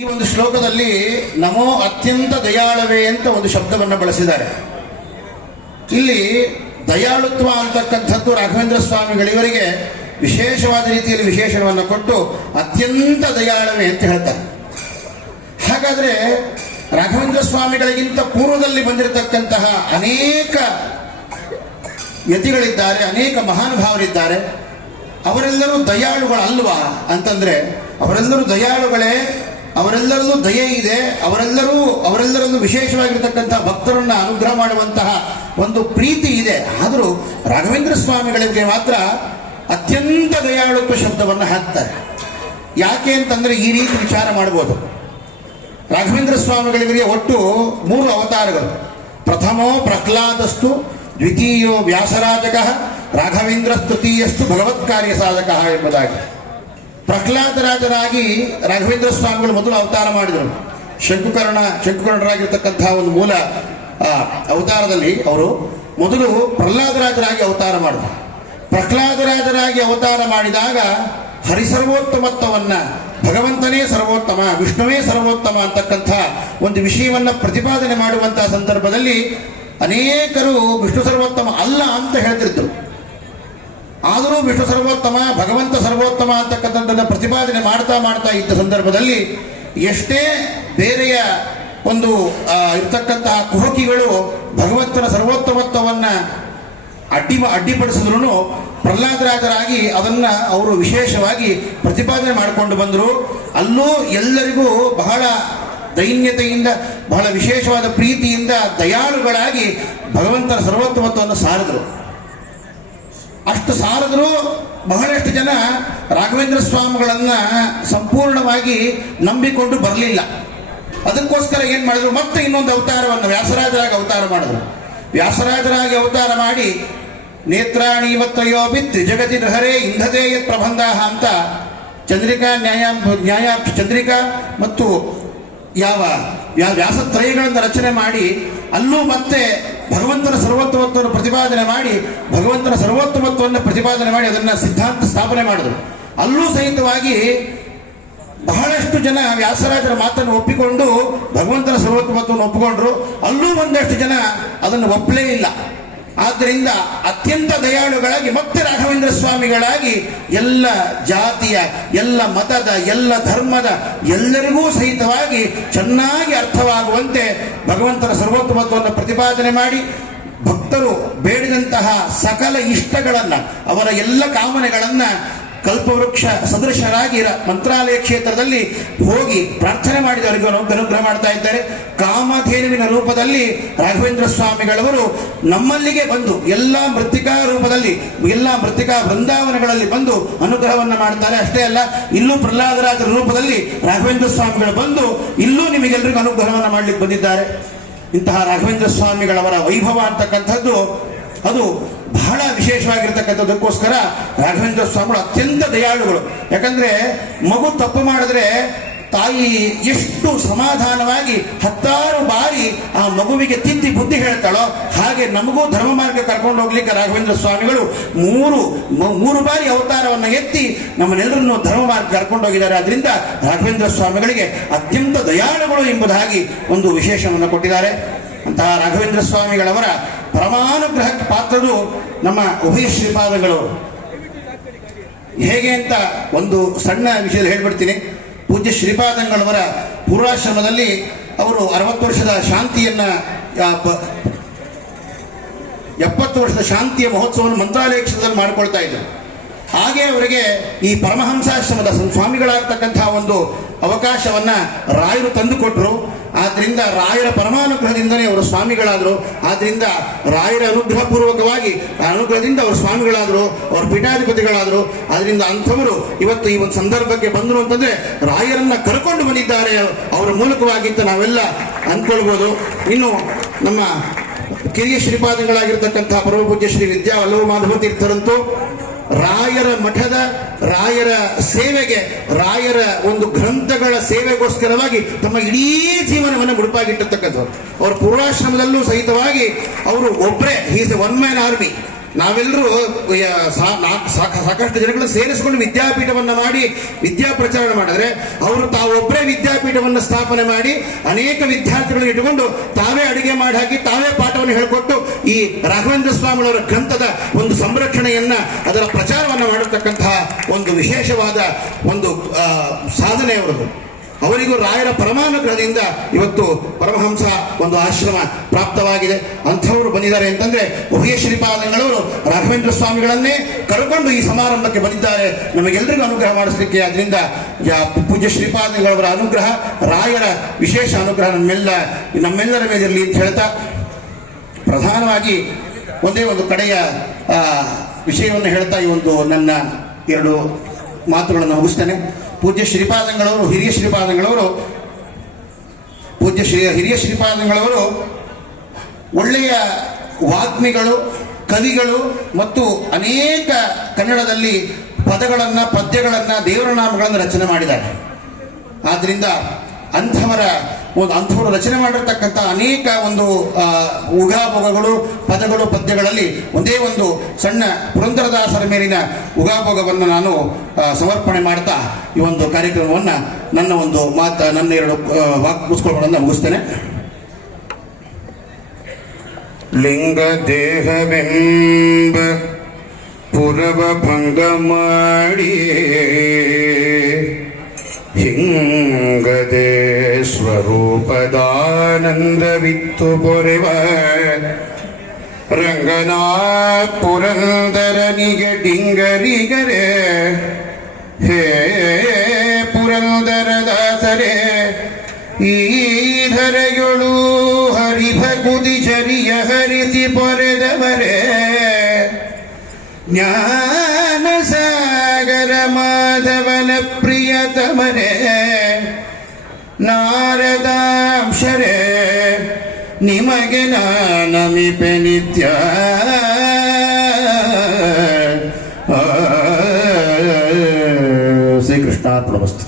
ಈ ಒಂದು ಶ್ಲೋಕದಲ್ಲಿ ನಮೋ ಅತ್ಯಂತ ದಯಾಳವೇ ಅಂತ ಒಂದು ಶಬ್ದವನ್ನು ಬಳಸಿದ್ದಾರೆ. ಇಲ್ಲಿ ದಯಾಳುತ್ವ ಅಂತಕ್ಕಂಥದ್ದು ರಾಘವೇಂದ್ರ ಸ್ವಾಮಿಗಳಿವರಿಗೆ ವಿಶೇಷವಾದ ರೀತಿಯಲ್ಲಿ ವಿಶೇಷಣವನ್ನು ಕೊಟ್ಟು ಅತ್ಯಂತ ದಯಾಳವೇ ಅಂತ ಹೇಳ್ತಾರೆ. ಹಾಗಾದ್ರೆ ರಾಘವೇಂದ್ರ ಸ್ವಾಮಿಗಳಿಗಿಂತ ಪೂರ್ವದಲ್ಲಿ ಬಂದಿರತಕ್ಕಂತಹ ಅನೇಕ ಯತಿಗಳಿದ್ದಾರೆ, ಅನೇಕ ಮಹಾನುಭಾವರಿದ್ದಾರೆ. ಅವರೆಲ್ಲರೂ ದಯಾಳುಗಳಲ್ವಾ ಅಂತಂದ್ರೆ ಅವರೆಲ್ಲರೂ ದಯಾಳುಗಳೇ ಅವರೆಲ್ಲರಲ್ಲೂ ದಯೆ ಇದೆ, ಅವರೆಲ್ಲರೂ, ಅವರೆಲ್ಲರಲ್ಲೂ ವಿಶೇಷವಾಗಿರ್ತಕ್ಕಂಥ ಭಕ್ತರನ್ನ ಅನುಗ್ರಹ ಮಾಡುವಂತಹ ಒಂದು ಪ್ರೀತಿ ಇದೆ. ಆದರೂ ರಾಘವೇಂದ್ರ ಸ್ವಾಮಿಗಳಿಗೆ ಮಾತ್ರ ಅತ್ಯಂತ ದಯಾಳುತ್ವ ಶಬ್ದವನ್ನು ಹಾಕ್ತಾರೆ. ಯಾಕೆ ಅಂತಂದ್ರೆ ಈ ರೀತಿ ವಿಚಾರ ಮಾಡ್ಬೋದು. ರಾಘವೇಂದ್ರ ಸ್ವಾಮಿಗಳಿಗೆ ಒಟ್ಟು ಮೂರು ಅವತಾರಗಳು. ಪ್ರಥಮೋ ಪ್ರಹ್ಲಾದಸ್ತು, ದ್ವಿತೀಯೋ ವ್ಯಾಸರಾಜಕ, ರಾಘವೇಂದ್ರ ತೃತೀಯಸ್ತು ಭಗವತ್ಕಾರ್ಯ ಸಾಧಕ ಎಂಬುದಾಗಿ. ಪ್ರಹ್ಲಾದರಾಜರಾಗಿ ರಾಘವೇಂದ್ರ ಸ್ವಾಮಿಗಳು ಮೊದಲು ಅವತಾರ ಮಾಡಿದರು. ಶಂಕುಕರ್ಣ ಶಂಕುಕರ್ಣರಾಗಿರ್ತಕ್ಕಂತಹ ಒಂದು ಮೂಲ ಅವತಾರದಲ್ಲಿ ಅವರು ಮೊದಲು ಪ್ರಹ್ಲಾದರಾಜರಾಗಿ ಅವತಾರ ಮಾಡಿದರು. ಪ್ರಹ್ಲಾದರಾಜರಾಗಿ ಅವತಾರ ಮಾಡಿದಾಗ ಹರಿಸರ್ವೋತ್ತಮತ್ವವನ್ನ, ಭಗವಂತನೇ ಸರ್ವೋತ್ತಮ, ವಿಷ್ಣುವೇ ಸರ್ವೋತ್ತಮ ಅಂತಕ್ಕಂಥ ಒಂದು ವಿಷಯವನ್ನ ಪ್ರತಿಪಾದನೆ ಮಾಡುವಂತಹ ಸಂದರ್ಭದಲ್ಲಿ ಅನೇಕರು ವಿಷ್ಣು ಸರ್ವೋತ್ತಮ ಅಲ್ಲ ಅಂತ ಹೇಳ್ತಿದ್ರು. ಆದರೂ ವಿಷ್ಣು ಸರ್ವೋತ್ತಮ, ಭಗವಂತ ಸರ್ವೋತ್ತಮ ಅಂತಕ್ಕಂಥದ್ದನ್ನು ಪ್ರತಿಪಾದನೆ ಮಾಡ್ತಾ ಮಾಡ್ತಾ ಇದ್ದ ಸಂದರ್ಭದಲ್ಲಿ ಎಷ್ಟೇ ಬೇರೆಯ ಒಂದು ಇರ್ತಕ್ಕಂತಹ ಕುಹಕಿಗಳು ಭಗವಂತನ ಸರ್ವೋತ್ತಮತ್ವವನ್ನು ಅಡ್ಡಿ ಅಡ್ಡಿಪಡಿಸಿದ್ರು ಪ್ರಹ್ಲಾದರಾಜರಾಗಿ ಅದನ್ನು ಅವರು ವಿಶೇಷವಾಗಿ ಪ್ರತಿಪಾದನೆ ಮಾಡಿಕೊಂಡು ಬಂದರು. ಅಲ್ಲೂ ಎಲ್ಲರಿಗೂ ಬಹಳ ದೈನ್ಯತೆಯಿಂದ, ಬಹಳ ವಿಶೇಷವಾದ ಪ್ರೀತಿಯಿಂದ ದಯಾಳುಗಳಾಗಿ ಭಗವಂತನ ಸರ್ವೋತ್ತಮತ್ವವನ್ನು ಸಾರಿದರು. ಅಷ್ಟು ಸಾಲದ್ರು ಬಹಳಷ್ಟು ಜನ ರಾಘವೇಂದ್ರ ಸ್ವಾಮಿಗಳನ್ನ ಸಂಪೂರ್ಣವಾಗಿ ನಂಬಿಕೊಂಡು ಬರಲಿಲ್ಲ. ಅದಕ್ಕೋಸ್ಕರ ಏನ್ ಮಾಡಿದ್ರು? ಮತ್ತೆ ಇನ್ನೊಂದು ಅವತಾರವನ್ನು ವ್ಯಾಸರಾಜರಾಗಿ ಅವತಾರ ಮಾಡಿದ್ರು. ವ್ಯಾಸರಾಜರಾಗಿ ಅವತಾರ ಮಾಡಿ, ನೇತ್ರಾಣಿ ಜಗತಿ ಇಂಧದೇಯ ಇಂಧದೇ ಯತ್ ಪ್ರಬಂಧ ಅಂತ ಚಂದ್ರಿಕಾ ನ್ಯಾಯ ನ್ಯಾಯ ಚಂದ್ರಿಕಾ ಮತ್ತು ಯಾವ ವ್ಯಾಸತ್ರಯಗಳನ್ನು ರಚನೆ ಮಾಡಿ, ಅಲ್ಲೂ ಮತ್ತೆ ಭಗವಂತನ ಸರ್ವೋತ್ತಮತ್ವವನ್ನು ಪ್ರತಿಪಾದನೆ ಮಾಡಿ, ಭಗವಂತನ ಸರ್ವೋತ್ತಮತ್ವವನ್ನು ಪ್ರತಿಪಾದನೆ ಮಾಡಿ ಅದನ್ನ ಸಿದ್ಧಾಂತ ಸ್ಥಾಪನೆ ಮಾಡಿದರು. ಅಲ್ಲೂ ಸಹಿತವಾಗಿ ಬಹಳಷ್ಟು ಜನ ವ್ಯಾಸರಾಜರ ಮಾತನ್ನು ಒಪ್ಪಿಕೊಂಡು ಭಗವಂತನ ಸರ್ವೋತ್ತಮತ್ವವನ್ನು ಒಪ್ಪಿಕೊಂಡ್ರು. ಅಲ್ಲೂ ಒಂದಷ್ಟು ಜನ ಅದನ್ನು ಒಪ್ಪಲೇ ಇಲ್ಲ. ಆದ್ದರಿಂದ ಅತ್ಯಂತ ದಯಾಳುಗಳಾಗಿ ಮತ್ತೆ ರಾಘವೇಂದ್ರ ಸ್ವಾಮಿಗಳಾಗಿ ಎಲ್ಲ ಜಾತಿಯ, ಎಲ್ಲ ಮತದ, ಎಲ್ಲ ಧರ್ಮದ ಎಲ್ಲರಿಗೂ ಸಹಿತವಾಗಿ ಚೆನ್ನಾಗಿ ಅರ್ಥವಾಗುವಂತೆ ಭಗವಂತನ ಸರ್ವೋತ್ತಮತ್ವವನ್ನು ಪ್ರತಿಪಾದನೆ ಮಾಡಿ ಭಕ್ತರು ಬೇಡಿದಂತಹ ಸಕಲ ಇಷ್ಟಗಳನ್ನು ಅವರ ಎಲ್ಲ ಕಾಮನೆಗಳನ್ನ ಕಲ್ಪವೃಕ್ಷ ಸದೃಶರಾಗಿ ಮಂತ್ರಾಲಯ ಕ್ಷೇತ್ರದಲ್ಲಿ ಹೋಗಿ ಪ್ರಾರ್ಥನೆ ಮಾಡಿದ ಅನುಗ್ರಹ ಮಾಡ್ತಾ ಇದ್ದಾರೆ. ಕಾಮಧೇನುವಿನ ರೂಪದಲ್ಲಿ ರಾಘವೇಂದ್ರ ಸ್ವಾಮಿಗಳವರು ನಮ್ಮಲ್ಲಿಗೆ ಬಂದು ಎಲ್ಲ ಮೃತ್ತಿಕಾ ರೂಪದಲ್ಲಿ, ಎಲ್ಲ ಮೃತ್ತಿಕಾ ಬೃಂದಾವನಗಳಲ್ಲಿ ಬಂದು ಅನುಗ್ರಹವನ್ನು ಮಾಡ್ತಾರೆ. ಅಷ್ಟೇ ಅಲ್ಲ, ಇಲ್ಲೂ ಪ್ರಹ್ಲಾದರಾಜರ ರೂಪದಲ್ಲಿ ರಾಘವೇಂದ್ರ ಸ್ವಾಮಿಗಳು ಬಂದು ಇಲ್ಲೂ ನಿಮಗೆಲ್ಲರಿಗೂ ಅನುಗ್ರಹವನ್ನು ಮಾಡಲಿಕ್ಕೆ ಬಂದಿದ್ದಾರೆ. ಇಂತಹ ರಾಘವೇಂದ್ರ ಸ್ವಾಮಿಗಳವರ ವೈಭವ ಅಂತಕ್ಕಂಥದ್ದು ಅದು ಬಹಳ ವಿಶೇಷವಾಗಿರ್ತಕ್ಕಂಥದ್ದಕ್ಕೋಸ್ಕರ ರಾಘವೇಂದ್ರ ಸ್ವಾಮಿಗಳು ಅತ್ಯಂತ ದಯಾಳುಗಳು. ಯಾಕಂದ್ರೆ ಮಗು ತಪ್ಪು ಮಾಡಿದ್ರೆ ತಾಯಿ ಎಷ್ಟು ಸಮಾಧಾನವಾಗಿ ಹತ್ತಾರು ಬಾರಿ ಆ ಮಗುವಿಗೆ ತಿದ್ದಿ ಬುದ್ಧಿ ಹೇಳ್ತಾಳೋ ಹಾಗೆ ನಮಗೂ ಧರ್ಮ ಮಾರ್ಗ ಕರ್ಕೊಂಡು ಹೋಗ್ಲಿಕ್ಕೆ ರಾಘವೇಂದ್ರ ಸ್ವಾಮಿಗಳು ಮೂರು ಮೂರು ಬಾರಿ ಅವತಾರವನ್ನು ಎತ್ತಿ ನಮ್ಮನ್ನೆಲ್ಲರನ್ನು ಧರ್ಮ ಮಾರ್ಗ ಕರ್ಕೊಂಡು ಹೋಗಿದ್ದಾರೆ. ಅದರಿಂದ ರಾಘವೇಂದ್ರ ಸ್ವಾಮಿಗಳಿಗೆ ಅತ್ಯಂತ ದಯಾಳುಗಳು ಎಂಬುದಾಗಿ ಒಂದು ವಿಶೇಷವನ್ನು ಕೊಟ್ಟಿದ್ದಾರೆ. ಅಂತಹ ರಾಘವೇಂದ್ರ ಸ್ವಾಮಿಗಳವರ ಪರಮಾನುಗ್ರಹಕ್ಕೆ ಪಾತ್ರರು ನಮ್ಮ ಉಭಯ ಶ್ರೀಪಾದಗಳು. ಹೇಗೆ ಅಂತ ಒಂದು ಸಣ್ಣ ವಿಷಯದಲ್ಲಿ ಹೇಳ್ಬಿಡ್ತೀನಿ. ಪೂಜ್ಯ ಶ್ರೀಪಾದಂಗಳವರ ಪೂರ್ವಾಶ್ರಮದಲ್ಲಿ ಅವರು ಅರವತ್ತು ವರ್ಷದ ಶಾಂತಿಯನ್ನ ಎಪ್ಪತ್ತು ವರ್ಷದ ಶಾಂತಿಯ ಮಹೋತ್ಸವವನ್ನು ಮಂತ್ರಾಲಯ ಕ್ಷೇತ್ರದಲ್ಲಿ ಮಾಡ್ಕೊಳ್ತಾ ಇದ್ರು. ಹಾಗೆ ಅವರಿಗೆ ಈ ಪರಮಹಂಸಾಶ್ರಮದ ಸ್ವಾಮಿಗಳಾಗ್ತಕ್ಕಂತಹ ಒಂದು ಅವಕಾಶವನ್ನ ರಾಯರು ತಂದುಕೊಟ್ರು. ಆದ್ರಿಂದ ರಾಯರ ಪರಮಾನುಗ್ರಹದಿಂದಲೇ ಅವರು ಸ್ವಾಮಿಗಳಾದರು. ಆದ್ರಿಂದ ರಾಯರ ಅನುಗ್ರಹ ಪೂರ್ವಕವಾಗಿ ಅನುಗ್ರಹದಿಂದ ಅವರು ಸ್ವಾಮಿಗಳಾದರು, ಅವರು ಪೀಠಾಧಿಪತಿಗಳಾದರು. ಅದರಿಂದ ಅಂಥವರು ಇವತ್ತು ಈ ಒಂದು ಸಂದರ್ಭಕ್ಕೆ ಬಂದರು ಅಂತಂದ್ರೆ ರಾಯರನ್ನ ಕರ್ಕೊಂಡು ಬಂದಿದ್ದಾರೆ ಅವರ ಮೂಲಕವಾಗಿ ಅಂತ ನಾವೆಲ್ಲ ಅಂದ್ಕೊಳ್ಬೋದು. ಇನ್ನು ನಮ್ಮ ಕಿರಿಯ ಶ್ರೀಪಾದಗಳಾಗಿರ್ತಕ್ಕಂಥ ಪರಮಪೂಜ್ಯ ಶ್ರೀ ವಿದ್ಯಾ ವಲ್ಲಭ ಮಾಧವ ತೀರ್ಥರಂತೂ ರಾಯರ ಮಠದ, ರಾಯರ ಸೇವೆಗೆ, ರಾಯರ ಒಂದು ಗ್ರಂಥಗಳ ಸೇವೆಗೋಸ್ಕರವಾಗಿ ತಮ್ಮ ಇಡೀ ಜೀವನವನ್ನು ಮುಡುಪಾಗಿಟ್ಟಿರ್ತಕ್ಕಂಥವ್ರು. ಅವರ ಪೂರ್ವಾಶ್ರಮದಲ್ಲೂ ಸಹಿತವಾಗಿ ಅವರು ಒಬ್ಬರೇ ಈಸ್ ಒನ್ ಮ್ಯಾನ್ ಆರ್ಮಿ ನಾವೆಲ್ಲರೂ ಸಾಕಷ್ಟು ಜನಗಳು ಸೇರಿಸಿಕೊಂಡು ವಿದ್ಯಾಪೀಠವನ್ನು ಮಾಡಿ ವಿದ್ಯಾ ಪ್ರಚಾರ ಮಾಡಿದ್ರೆ ಅವರು ತಾವೊಬ್ಬರೇ ವಿದ್ಯಾಪೀಠವನ್ನು ಸ್ಥಾಪನೆ ಮಾಡಿ ಅನೇಕ ವಿದ್ಯಾರ್ಥಿಗಳನ್ನು ಇಟ್ಟುಕೊಂಡು ತಾವೇ ಅಡುಗೆ ಮಾಡಿ ಹಾಕಿ ತಾವೇ ಪಾಠವನ್ನು ಹೇಳಿಕೊಟ್ಟು ಈ ರಾಘವೇಂದ್ರ ಸ್ವಾಮಿಗಳವರ ಗ್ರಂಥದ ಒಂದು ಸಂರಕ್ಷಣೆಯನ್ನ ಅದರ ಪ್ರಚಾರವನ್ನು ಮಾಡತಕ್ಕಂತಹ ಒಂದು ವಿಶೇಷವಾದ ಒಂದು ಸಾಧನೆ ಅವರದು. ಅವರಿಗೂ ರಾಯರ ಪರಮಾನುಗ್ರಹದಿಂದ ಇವತ್ತು ಪರಮಹಂಸ ಒಂದು ಆಶ್ರಮ ಪ್ರಾಪ್ತವಾಗಿದೆ. ಅಂಥವರು ಬಂದಿದ್ದಾರೆ ಅಂತಂದ್ರೆ ಉಭಯ ಶ್ರೀಪಾದಂಗಳವರು ರಾಘವೇಂದ್ರ ಸ್ವಾಮಿಗಳನ್ನೇ ಕರ್ಕೊಂಡು ಈ ಸಮಾರಂಭಕ್ಕೆ ಬಂದಿದ್ದಾರೆ. ನಮಗೆಲ್ಲರಿಗೂ ಅನುಗ್ರಹ ಮಾಡಿಸಲಿಕ್ಕೆ ಅದರಿಂದ ಪೂಜ್ಯ ಶ್ರೀಪಾದಂಗಳವರ ಅನುಗ್ರಹ, ರಾಯರ ವಿಶೇಷ ಅನುಗ್ರಹ ನಮ್ಮೆಲ್ಲ, ನಮ್ಮೆಲ್ಲರ ಮೇಲಿರಲಿ ಅಂತ ಹೇಳ್ತಾ ಪ್ರಧಾನವಾಗಿ ಒಂದೇ ಒಂದು ಕಡೆಯ ವಿಷಯವನ್ನು ಹೇಳ್ತಾ ಈ ಒಂದು ನನ್ನ ಎರಡು ಮಾತುಗಳನ್ನು ಮುಗಿಸ್ತೇನೆ. ಪೂಜ್ಯ ಶ್ರೀಪಾದಂಗಳವರು, ಹಿರಿಯ ಶ್ರೀಪಾದಂಗಳವರು, ಪೂಜ್ಯ ಶ್ರೀ, ಹಿರಿಯ ಶ್ರೀಪಾದಂಗಳವರು ಒಳ್ಳೆಯ ವಾಗ್ಮಿಗಳು, ಕವಿಗಳು ಮತ್ತು ಅನೇಕ ಕನ್ನಡದಲ್ಲಿ ಪದಗಳನ್ನು, ಪದ್ಯಗಳನ್ನು, ದೇವರ ನಾಮಗಳನ್ನು ರಚನೆ ಮಾಡಿದ್ದಾರೆ. ಆದ್ದರಿಂದ ಅಂಥವರ ಒಂದು ಅಂಥವರು ರಚನೆ ಮಾಡಿರ್ತಕ್ಕಂಥ ಅನೇಕ ಒಂದು ಉಗಾಭೋಗಗಳು ಪದಗಳು, ಪದ್ಯಗಳಲ್ಲಿ ಒಂದೇ ಒಂದು ಸಣ್ಣ ಪುರಂದರದಾಸರ ಮೇಲಿನ ಉಗಾಭೋಗವನ್ನು ನಾನು ಸಮರ್ಪಣೆ ಮಾಡ್ತಾ ಈ ಒಂದು ಕಾರ್ಯಕ್ರಮವನ್ನು ನನ್ನ ಒಂದು ಮಾತ, ನನ್ನ ಎರಡು ವಾಕ್ ಪುಸ್ತಕಗಳನ್ನು ಮುಗಿಸ್ತೇನೆ. ಲಿಂಗ ದೇಹವೆಂಬ ಪುರವ ಭಂಗ ಮಾಡಿ ಹಿಂಗದೆ ಸ್ವರೂಪದಾನಂದವಿತ್ತು ಪೊರೆವ. ರಂಗನಾಥ್ ಪುರಂದರನಿಗೆ ಡಿಂಗರಿಗರೆ. ಹೇ ಪುರಂದರದಾಸರೇ ಈ ಧರೆಯೊಳು ಹರಿಭಗುದಿ ಚರಿಯ ಹರಿಸಿ ಪೊರೆದವರೇ. ಜ್ಞಾನ ನಿಮಗೆ ನಾನಮಿಪೆ ನಿತ್ಯ. ಶ್ರೀಕೃಷ್ಣಾರ್ಪಣ ವಸ್ತು.